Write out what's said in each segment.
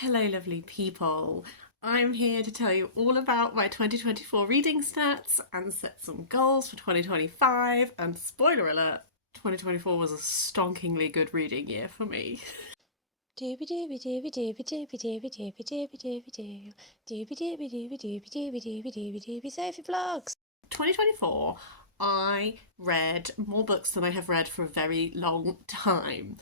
Hello, lovely people. I'm here to tell you all about my 2024 reading stats and set some goals for 2025. And spoiler alert, 2024 was a stonkingly good reading year for me. Dooby dooby dooby dooby dooby dooby dooby dooby dooby doo. Dooby dooby dooby dooby dooby dooby dooby dooby Sophie Vlogs. 2024, I read more books than I have read for a very long time.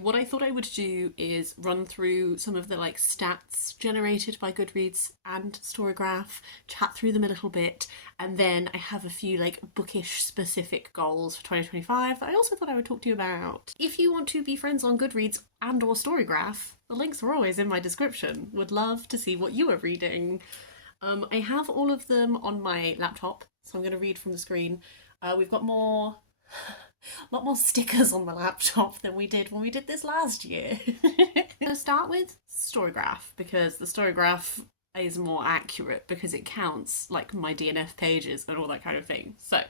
What I thought I would do is run through some of the stats generated by Goodreads and Storygraph, chat through them a little bit, and then I have a few bookish specific goals for 2025 that I also thought I would talk to you about. If you want to be friends on Goodreads and or Storygraph, the links are always in my description. Would love to see what you are reading. I have all of them on my laptop, so I'm going to read from the screen. We've got more, a lot more stickers on the laptop than we did when we did this last year. I'm going to start with Storygraph because the Storygraph is more accurate because it counts like my DNF pages and all that kind of thing. So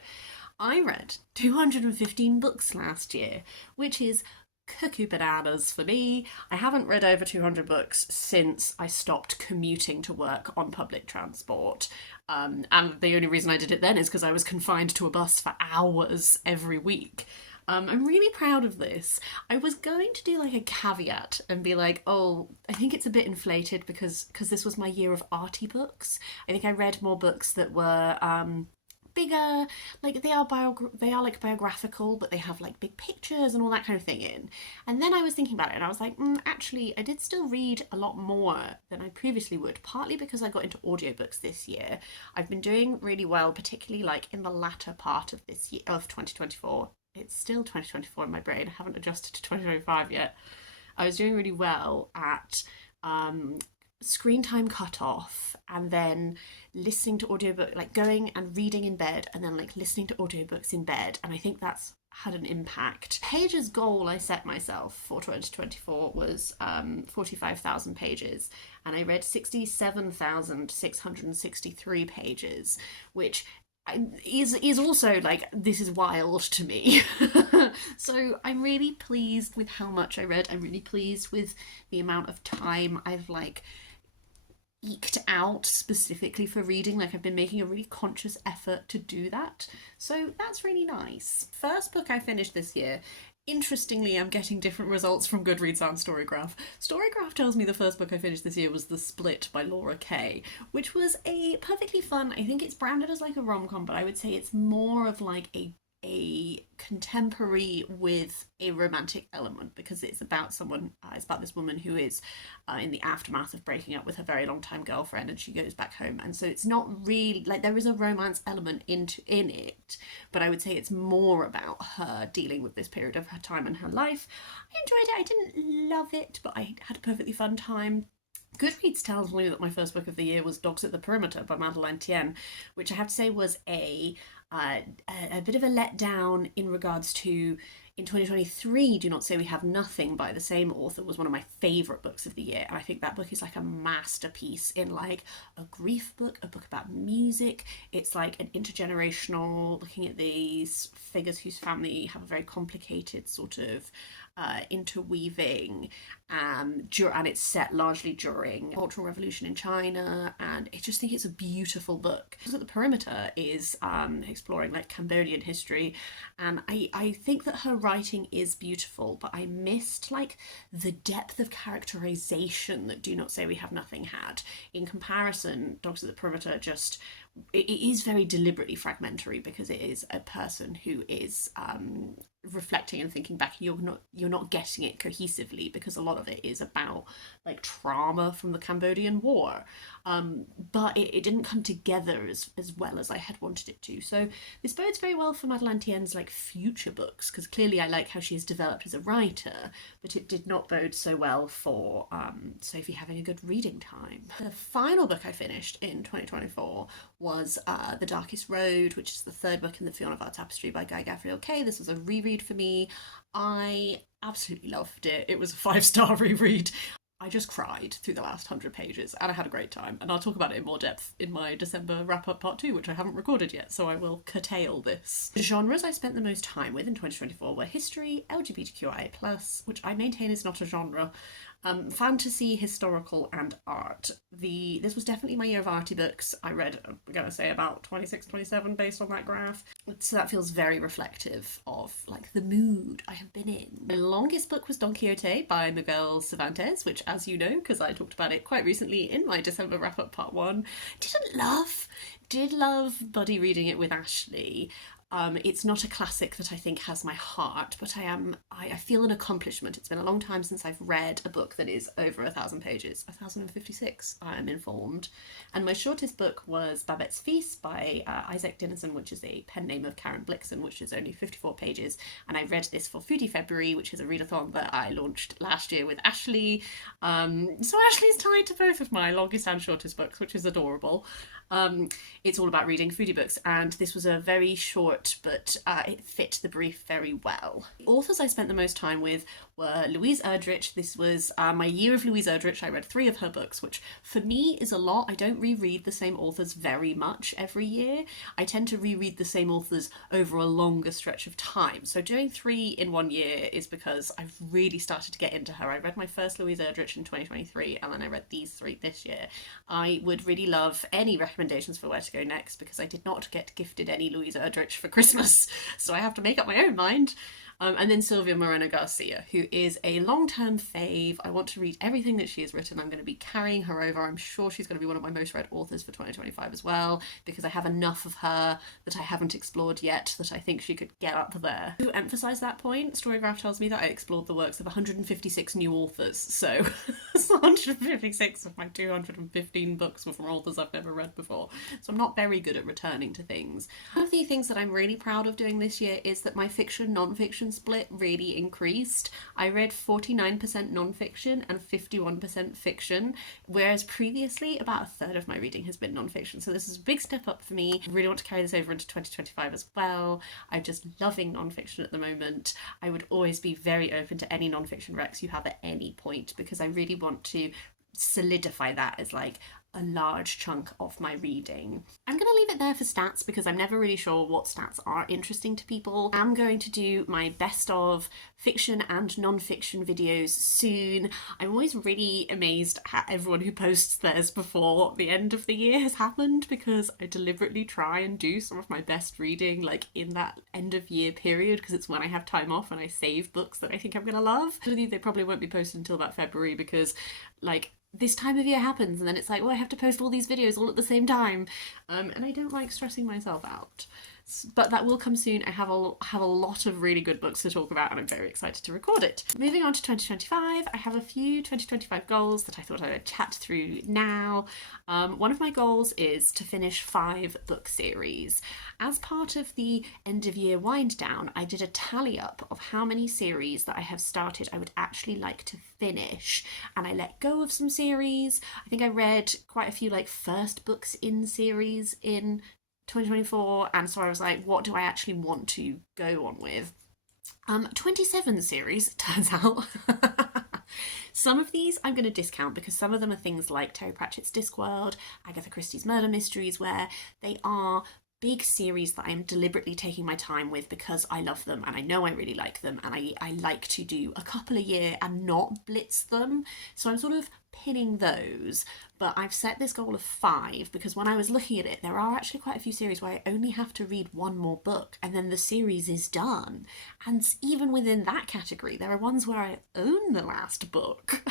I read 215 books last year, which is cuckoo bananas for me. I haven't read over 200 books since I stopped commuting to work on public transport. And the only reason I did it then is because I was confined to a bus for hours every week. I'm really proud of this. I was going to do like a caveat and be like, oh, I think it's a bit inflated because this was my year of arty books. I think I read more books that were bigger, like they are like biographical, but they have like big pictures and all that kind of thing in. And then I was thinking about it and I was like, actually I did still read a lot more than I previously would, partly because I got into audiobooks this year. I've been doing really well, particularly like in the latter part of this year of 2024. It's still 2024 in my brain. I haven't adjusted to 2025 yet. I was doing really well at screen time cut off and then listening to audiobook, like going and reading in bed and then like listening to audiobooks in bed, and I think that's had an impact. Pages goal I set myself for 2024 was 45,000 pages, and I read 67,663 pages, which is also like, this is wild to me. So I'm really pleased with how much I read. I'm really pleased with the amount of time I've eked out specifically for reading. Like, I've been making a really conscious effort to do that. So that's really nice. First book I finished this year. Interestingly, I'm getting different results from Goodreads and Storygraph. Storygraph tells me the first book I finished this year was The Split by Laura Kay, which was a perfectly fun, I think it's branded as like a rom-com, but I would say it's more of like a contemporary with a romantic element, because it's about it's about this woman who is in the aftermath of breaking up with her very long time girlfriend, and she goes back home, and so it's not really like there is a romance element in it, but I would say it's more about her dealing with this period of her time in her life. I enjoyed it. I didn't love it, but I had a perfectly fun time. Goodreads tells me that my first book of the year was Dogs at the Perimeter by Madeleine Tien, which I have to say was a bit of a letdown in regards to, in 2023, Do Not Say We Have Nothing by the same author was one of my favourite books of the year. And I think that book is like a masterpiece in like a grief book, a book about music. It's like an intergenerational, looking at these figures whose family have a very complicated sort of interweaving, and it's set largely during the Cultural Revolution in China, and I just think it's a beautiful book. So the Perimeter is exploring like Cambodian history, and I think that her writing is beautiful, but I missed like the depth of characterization that Do Not Say We Have Nothing had. In comparison, Dogs at the Perimeter just, it is very deliberately fragmentary because it is a person who is reflecting and thinking back. You're not getting it cohesively because a lot of it is about like trauma from the Cambodian War, but it didn't come together as well as I had wanted it to. So this bodes very well for Madeleine Tien's like future books, because clearly I like how she has developed as a writer, but it did not bode so well for Sophie having a good reading time. The final book I finished in 2024 was The Darkest Road, which is the third book in the Fiona Var Tapestry by Guy Gavriel Kay. This was a reread for me. I absolutely loved it. It was a 5-star reread. I just cried through the last 100 pages and I had a great time. And I'll talk about it in more depth in my December wrap up part 2, which I haven't recorded yet, so I will curtail this. The genres I spent the most time with in 2024 were history, LGBTQIA, which I maintain is not a genre. Fantasy, historical, and art. This was definitely my year of arty books. I read, I'm gonna say, about 26, 27 based on that graph. So that feels very reflective of like the mood I have been in. My longest book was Don Quixote by Miguel Cervantes, which, as you know, because I talked about it quite recently in my December wrap up part one, did love buddy reading it with Ashley. It's not a classic that I think has my heart, but I feel an accomplishment. It's been a long time since I've read a book that is over 1,000 pages. 1,056, I am informed. And my shortest book was Babette's Feast by Isaac Dinesen, which is a pen name of Karen Blixen, which is only 54 pages. And I read this for Foodie February, which is a readathon that I launched last year with Ashley. So Ashley's tied to both of my longest and shortest books, which is adorable. It's all about reading foodie books, and this was a very short, but it fit the brief very well. The authors I spent the most time with were Louise Erdrich. This was my year of Louise Erdrich. I read 3 of her books, which for me is a lot. I don't reread the same authors very much every year. I tend to reread the same authors over a longer stretch of time. So doing 3 in 1 year is because I've really started to get into her. I read my first Louise Erdrich in 2023, and then I read these 3 this year. I would really love any recommendations for where to go next, because I did not get gifted any Louise Erdrich for Christmas, so I have to make up my own mind. And then Sylvia Moreno Garcia, who is a long-term fave. I want to read everything that she has written. I'm going to be carrying her over. I'm sure she's going to be one of my most read authors for 2025 as well, because I have enough of her that I haven't explored yet that I think she could get up there. To emphasise that point, Storygraph tells me that I explored the works of 156 new authors, so 156 of my 215 books were from authors I've never read before, so I'm not very good at returning to things. One of the things that I'm really proud of doing this year is that my fiction non-fiction split really increased. I read 49% non-fiction and 51% fiction, whereas previously about a third of my reading has been non-fiction. So this is a big step up for me. I really want to carry this over into 2025 as well. I'm just loving non-fiction at the moment. I would always be very open to any non-fiction recs you have at any point, because I really want to solidify that as like a large chunk of my reading. I'm going to leave it there for stats because I'm never really sure what stats are interesting to people. I'm going to do my best of fiction and non-fiction videos soon. I'm always really amazed at everyone who posts theirs before the end of the year has happened, because I deliberately try and do some of my best reading like in that end of year period, because it's when I have time off and I save books that I think I'm going to love. They probably won't be posted until about February, because like this time of year happens and then it's like, well, I have to post all these videos all at the same time, and I don't like stressing myself out. But that will come soon. I have a lot of really good books to talk about, and I'm very excited to record it. Moving on to 2025, I have a few 2025 goals that I thought I would chat through now. One of my goals is to finish 5 book series. As part of the end of year wind down, I did a tally up of how many series that I have started I would actually like to finish, and I let go of some series. I think I read quite a few like first books in series in 2024, and so I was like, what do I actually want to go on with? 27 series, turns out. Some of these I'm going to discount because some of them are things like Terry Pratchett's Discworld, Agatha Christie's Murder Mysteries, where they are big series that I'm deliberately taking my time with because I love them and I know I really like them, and I like to do a couple a year and not blitz them. So I'm sort of pinning those, but I've set this goal of 5 because when I was looking at it, there are actually quite a few series where I only have to read 1 more book and then the series is done. And even within that category, there are ones where I own the last book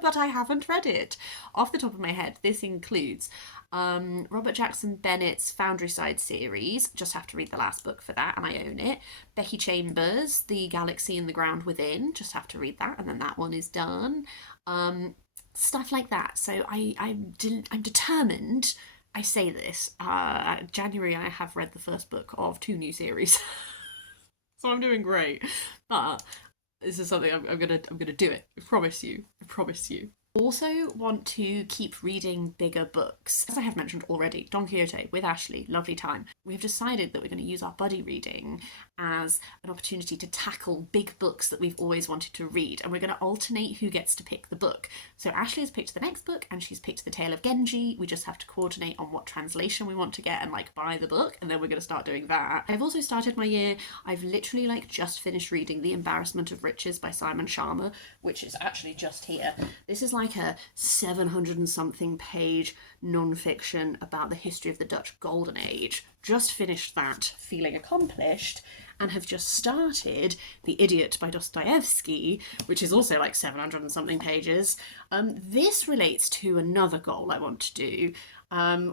but I haven't read it. Off the top of my head, this includes Robert Jackson Bennett's Foundryside series. Just have to read the last book for that, and I own it. Becky Chambers, The Galaxy and the Ground Within. Just have to read that, and then that one is done. Stuff like that. So I'm determined. I say this. January, I have read the first book of 2 new series, so I'm doing great. But this is something I'm gonna do it. I promise you. Also want to keep reading bigger books. As I have mentioned already, Don Quixote with Ashley, lovely time. We've decided that we're going to use our buddy reading as an opportunity to tackle big books that we've always wanted to read, and we're going to alternate who gets to pick the book. So Ashley has picked the next book and she's picked The Tale of Genji. We just have to coordinate on what translation we want to get and like buy the book, and then we're going to start doing that. I've also started my year, I've literally like just finished reading The Embarrassment of Riches by Simon Sharma, which is actually just here. This is like a 700 and something page non-fiction about the history of the Dutch Golden Age. Just finished that, feeling accomplished, and have just started The Idiot by Dostoevsky, which is also like 700 and something pages. This relates to another goal I want to do,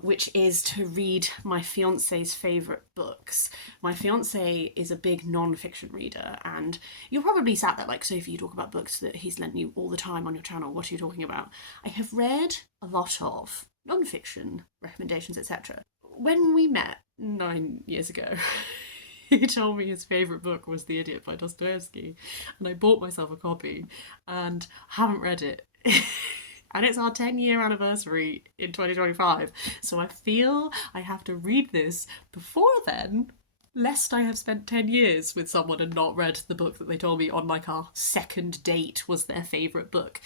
which is to read my fiance's favourite books. My fiance is a big non-fiction reader, and you're probably sat there like, Sophie, you talk about books that he's lent you all the time on your channel. What are you talking about? I have read a lot of non-fiction recommendations, etc. When we met 9 years ago, he told me his favourite book was The Idiot by Dostoevsky, and I bought myself a copy and haven't read it. And it's our 10-year anniversary in 2025, so I feel I have to read this before then, lest I have spent 10 years with someone and not read the book that they told me on like our second date was their favourite book.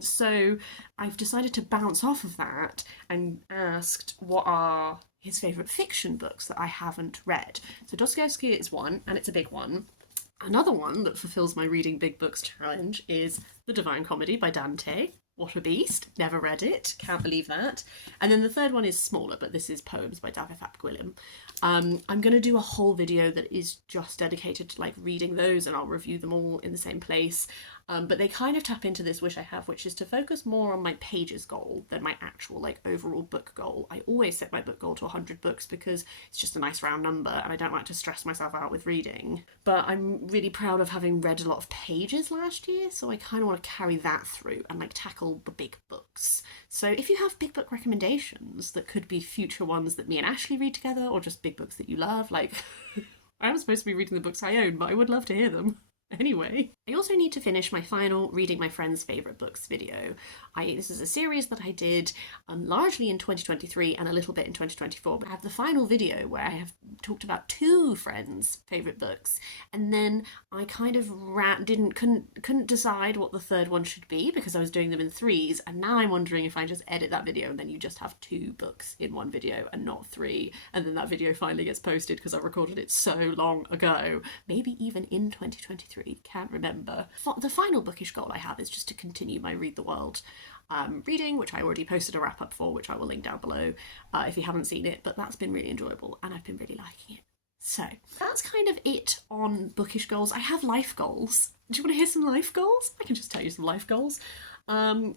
So I've decided to bounce off of that and asked what are his favourite fiction books that I haven't read. So Dostoevsky is one, and it's a big one. Another one that fulfills my reading big books challenge is The Divine Comedy by Dante. What a beast. Never read it. Can't believe that. And then the third one is smaller, but this is Poems by David Ap Gwilym. I'm going to do a whole video that is just dedicated to like reading those, and I'll review them all in the same place. But they kind of tap into this wish I have, which is to focus more on my pages goal than my actual like overall book goal. I always set my book goal to 100 books because it's just a nice round number and I don't like to stress myself out with reading. But I'm really proud of having read a lot of pages last year, so I kind of want to carry that through and like tackle the big books. So if you have big book recommendations that could be future ones that me and Ashley read together, or just big books that you love, like I'm supposed to be reading the books I own, but I would love to hear them. Anyway, I also need to finish my final Reading My Friends' Favourite Books video. This is a series that I did largely in 2023 and a little bit in 2024, but I have the final video where I have talked about 2 friends' favourite books, and then I kind of couldn't decide what the third one should be because I was doing them in 3s, and now I'm wondering if I just edit that video and then you just have 2 books in one video and not 3, and then that video finally gets posted because I recorded it so long ago, maybe even in 2023. Can't remember. The final bookish goal I have is just to continue my Read the World reading, which I already posted a wrap up for, which I will link down below if you haven't seen it, but that's been really enjoyable and I've been really liking it. So that's kind of it on bookish goals. I have life goals. Do you want to hear some life goals? I can just tell you some life goals. I've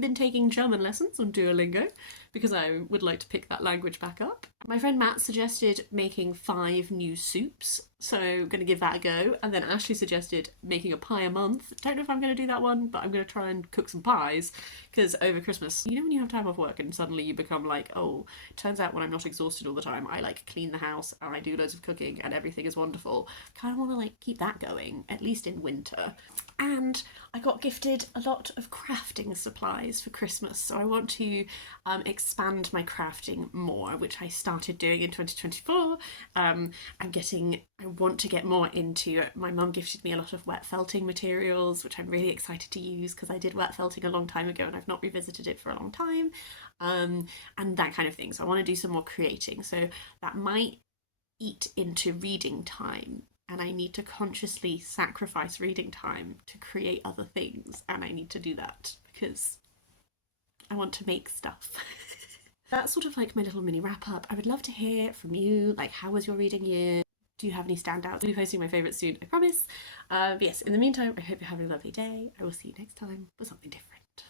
been taking German lessons on Duolingo because I would like to pick that language back up. My friend Matt suggested making 5 new soups, so I'm going to give that a go. And then Ashley suggested making a pie a month. Don't know if I'm going to do that one, but I'm going to try and cook some pies, because over Christmas, you know when you have time off work and suddenly you become like, oh, turns out when I'm not exhausted all the time, I like clean the house and I do loads of cooking and everything is wonderful. Kind of want to like keep that going, at least in winter. And I got gifted a lot of crafting supplies for Christmas, so I want to expand my crafting more, which I started doing in 2024. I want to get more into, my mum gifted me a lot of wet felting materials, which I'm really excited to use because I did wet felting a long time ago and I've not revisited it for a long time, and that kind of thing. So I want to do some more creating, so that might eat into reading time, and I need to consciously sacrifice reading time to create other things, and I need to do that because I want to make stuff. That's sort of like my little mini wrap up. I would love to hear from you, like how was your reading year? Do you have any standouts? I'll be posting my favourites soon, I promise. But yes, in the meantime, I hope you're having a lovely day. I will see you next time for something different.